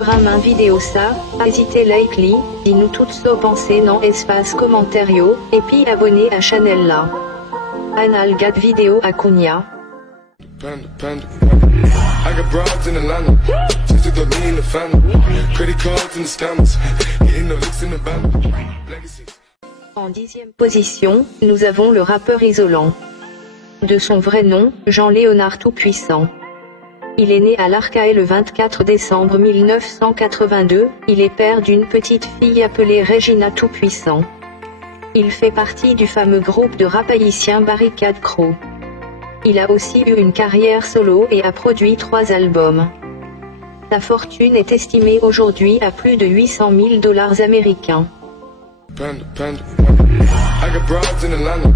Ramin vidéo ça, hésitez likely, dis-nous toutes so pensées non espace commentario, et puis abonnez à channel là. Analgat vidéo à Cunha. I got broads in Atlanta, just to throw me in the family. Credit cards and the scammers, getting no licks in the band. Legacy. En 10e position, nous avons le rappeur Isolant. De son vrai nom, Jean-Léonard Tout-Puissant. Il est né à l'Arcahaie le 24 décembre 1982, il est père d'une petite fille appelée Regina Tout-Puissant. Il fait partie du fameux groupe de rap haïtien Barricade Crew. Il a aussi eu une carrière solo et a produit 3 albums. Sa fortune est estimée aujourd'hui à plus de 800 000 $ américains. Panda. I got broads in Atlanta,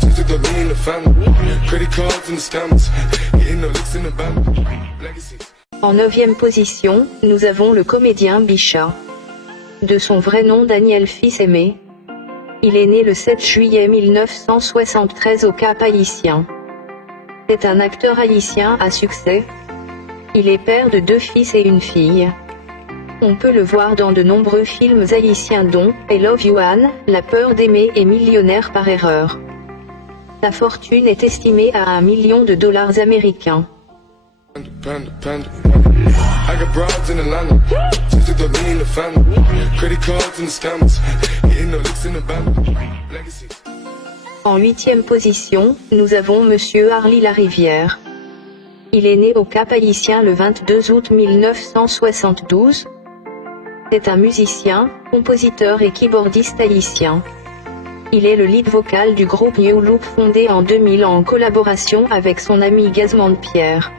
just to throw me in the family. Credit cards and the scammers, getting no licks in the band. Legacy. En 9e position, nous avons le comédien Bichat. De son vrai nom Daniel Fils-Aimé. Il est né le 7 juillet 1973 au Cap Haïtien. C'est un acteur haïtien à succès. Il est père de 2 fils et une fille. On peut le voir dans de nombreux films haïtiens dont I Love You Anne, La peur d'aimer et Millionnaire par erreur. Sa fortune est estimée à $1 million américains. Panda. I got broads in Atlanta, just to throw me in the family. Credit cards and the scammers, getting no licks in the band. Legacy. En 8e position, nous avons Monsieur Harley Larivière. Il est né au Cap Haïtien le 22 août 1972. C'est un musicien, compositeur et keyboardiste haïtien. Il est le lead vocal du groupe New Look fondé en 2000 en collaboration avec son ami Gazmond Pierre.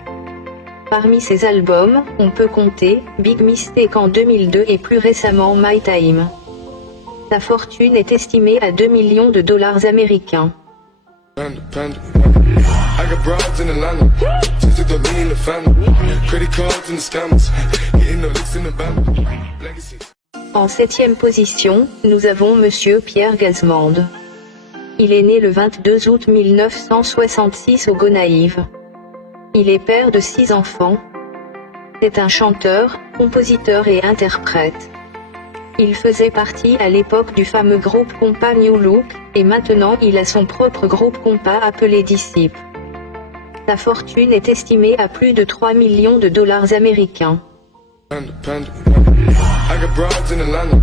Parmi ses albums, on peut compter Big Mistake en 2002 et plus récemment My Time. Sa fortune est estimée à $2 millions américains. Panda. I got broads in Atlanta, just to throw me in the family. Credit cards and the scammers, getting no licks in the band. Legacy. En 7e position, nous avons Monsieur Pierre Gazmond. Il est né le 22 août 1966 au Gonaïves. Il est père de 6 enfants. C'est un chanteur, compositeur et interprète. Il faisait partie à l'époque du fameux groupe compas New Look, et maintenant il a son propre groupe compas appelé Disciple. Sa fortune est estimée à plus de $3 millions américains. Panda. I got broads in Atlanta,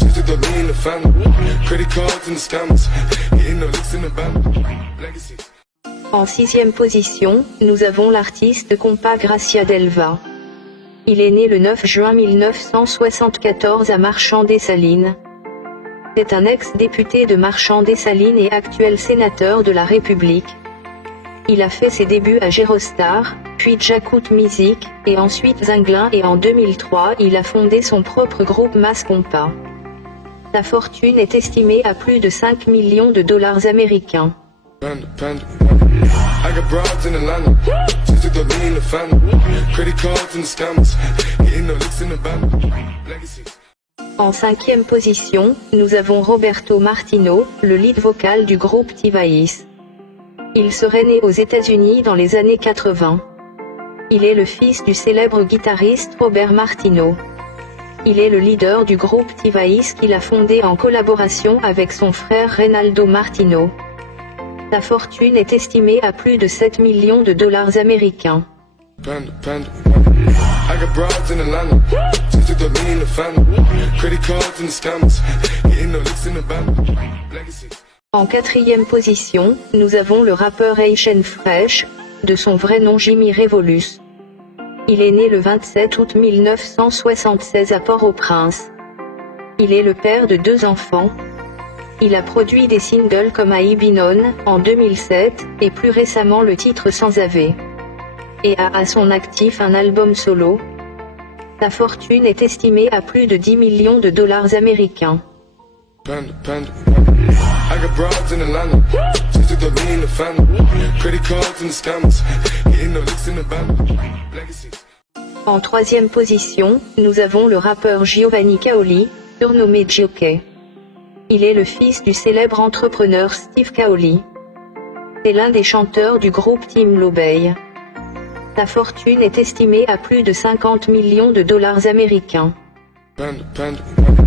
just to throw me in the family. Credit cards and the scammers, getting no licks in the band. Legacy. En 6e position, nous avons l'artiste compas Gracia Delva. Il est né le 9 juin 1974 à Marchand-des-Salines. C'est un ex-député de Marchand-des-Salines et actuel sénateur de la République. Il a fait ses débuts à Gérostar, puis Jacout Music, et ensuite Zinglin et en 2003 il a fondé son propre groupe Mass Compas. Sa fortune est estimée à plus de $5 millions américains. Panda. I got broads in Atlanta, just to throw me in the family. Credit cards and the scammers, getting no licks in the band. Legacy. En 5e position, nous avons Roberto Martino, le lead vocal du groupe T-Vice. Il serait né aux États-Unis dans les années 80. Il est le fils du célèbre guitariste Robert Martino. Il est le leader du groupe T-Vice qu'il a fondé en collaboration avec son frère Reynaldo Martino. Sa fortune est estimée à plus de $7 millions américains. Panda. I got broads in Atlanta, just to throw me in the family. Credit cards and the scammers, getting no licks in the band. Legacy. En 4e position, nous avons le rappeur Haitian Fresh, de son vrai nom Jimmy Revolus. Il est né le 27 août 1976 à Port-au-Prince. Il est le père de 2 enfants. Il a produit des singles comme Aïbinon, en 2007, et plus récemment le titre Sans Ave. Et a à son actif un album solo. Sa fortune est estimée à plus de $10 millions américains. Panda. I got broads in Atlanta, just to throw me in the family. Credit cards and the scammers, getting no licks in the band. Legacy. En 3e position, nous avons le rappeur Giovanni Kaoli, surnommé Jockey. Il est le fils du célèbre entrepreneur Steve Kaoli. C'est l'un des chanteurs du groupe Team Lobey. Sa fortune est estimée à plus de 50 millions de dollars américains. Panda, panda, panda.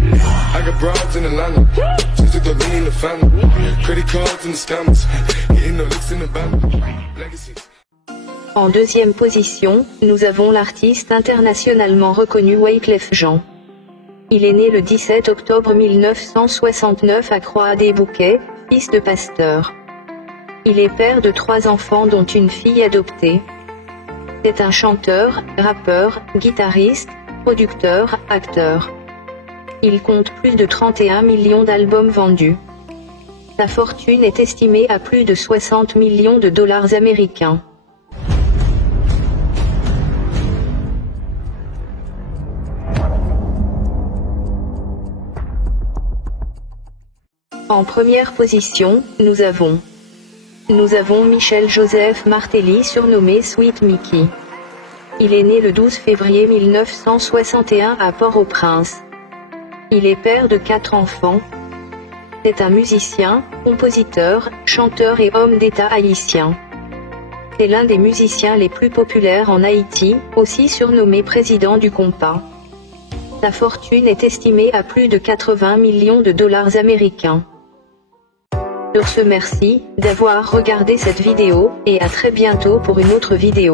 I got broads in Atlanta, just to throw me in the family. Credit cards and the scammers, hitting the licks in the band. Legacies. En deuxième position, nous avons l'artiste internationalement reconnu Wyclef Jean. Il est né le 17 octobre 1969 à Croix-des-Bouquets, fils de pasteur. Il est père de 3 enfants dont une fille adoptée. C'est un chanteur, rappeur, guitariste, producteur, acteur. Il compte plus de 31 millions d'albums vendus. Sa fortune est estimée à plus de 60 millions de dollars américains. En première position, nous avons Michel-Joseph Martelly, surnommé Sweet Mickey. Il est né le 12 février 1961 à Port-au-Prince. Il est père de 4 enfants. C'est un musicien, compositeur, chanteur et homme d'État haïtien. C'est l'un des musiciens les plus populaires en Haïti, aussi surnommé président du compas. Sa fortune est estimée à plus de 80 millions de dollars américains. Sur ce, merci d'avoir regardé cette vidéo, et à très bientôt pour une autre vidéo.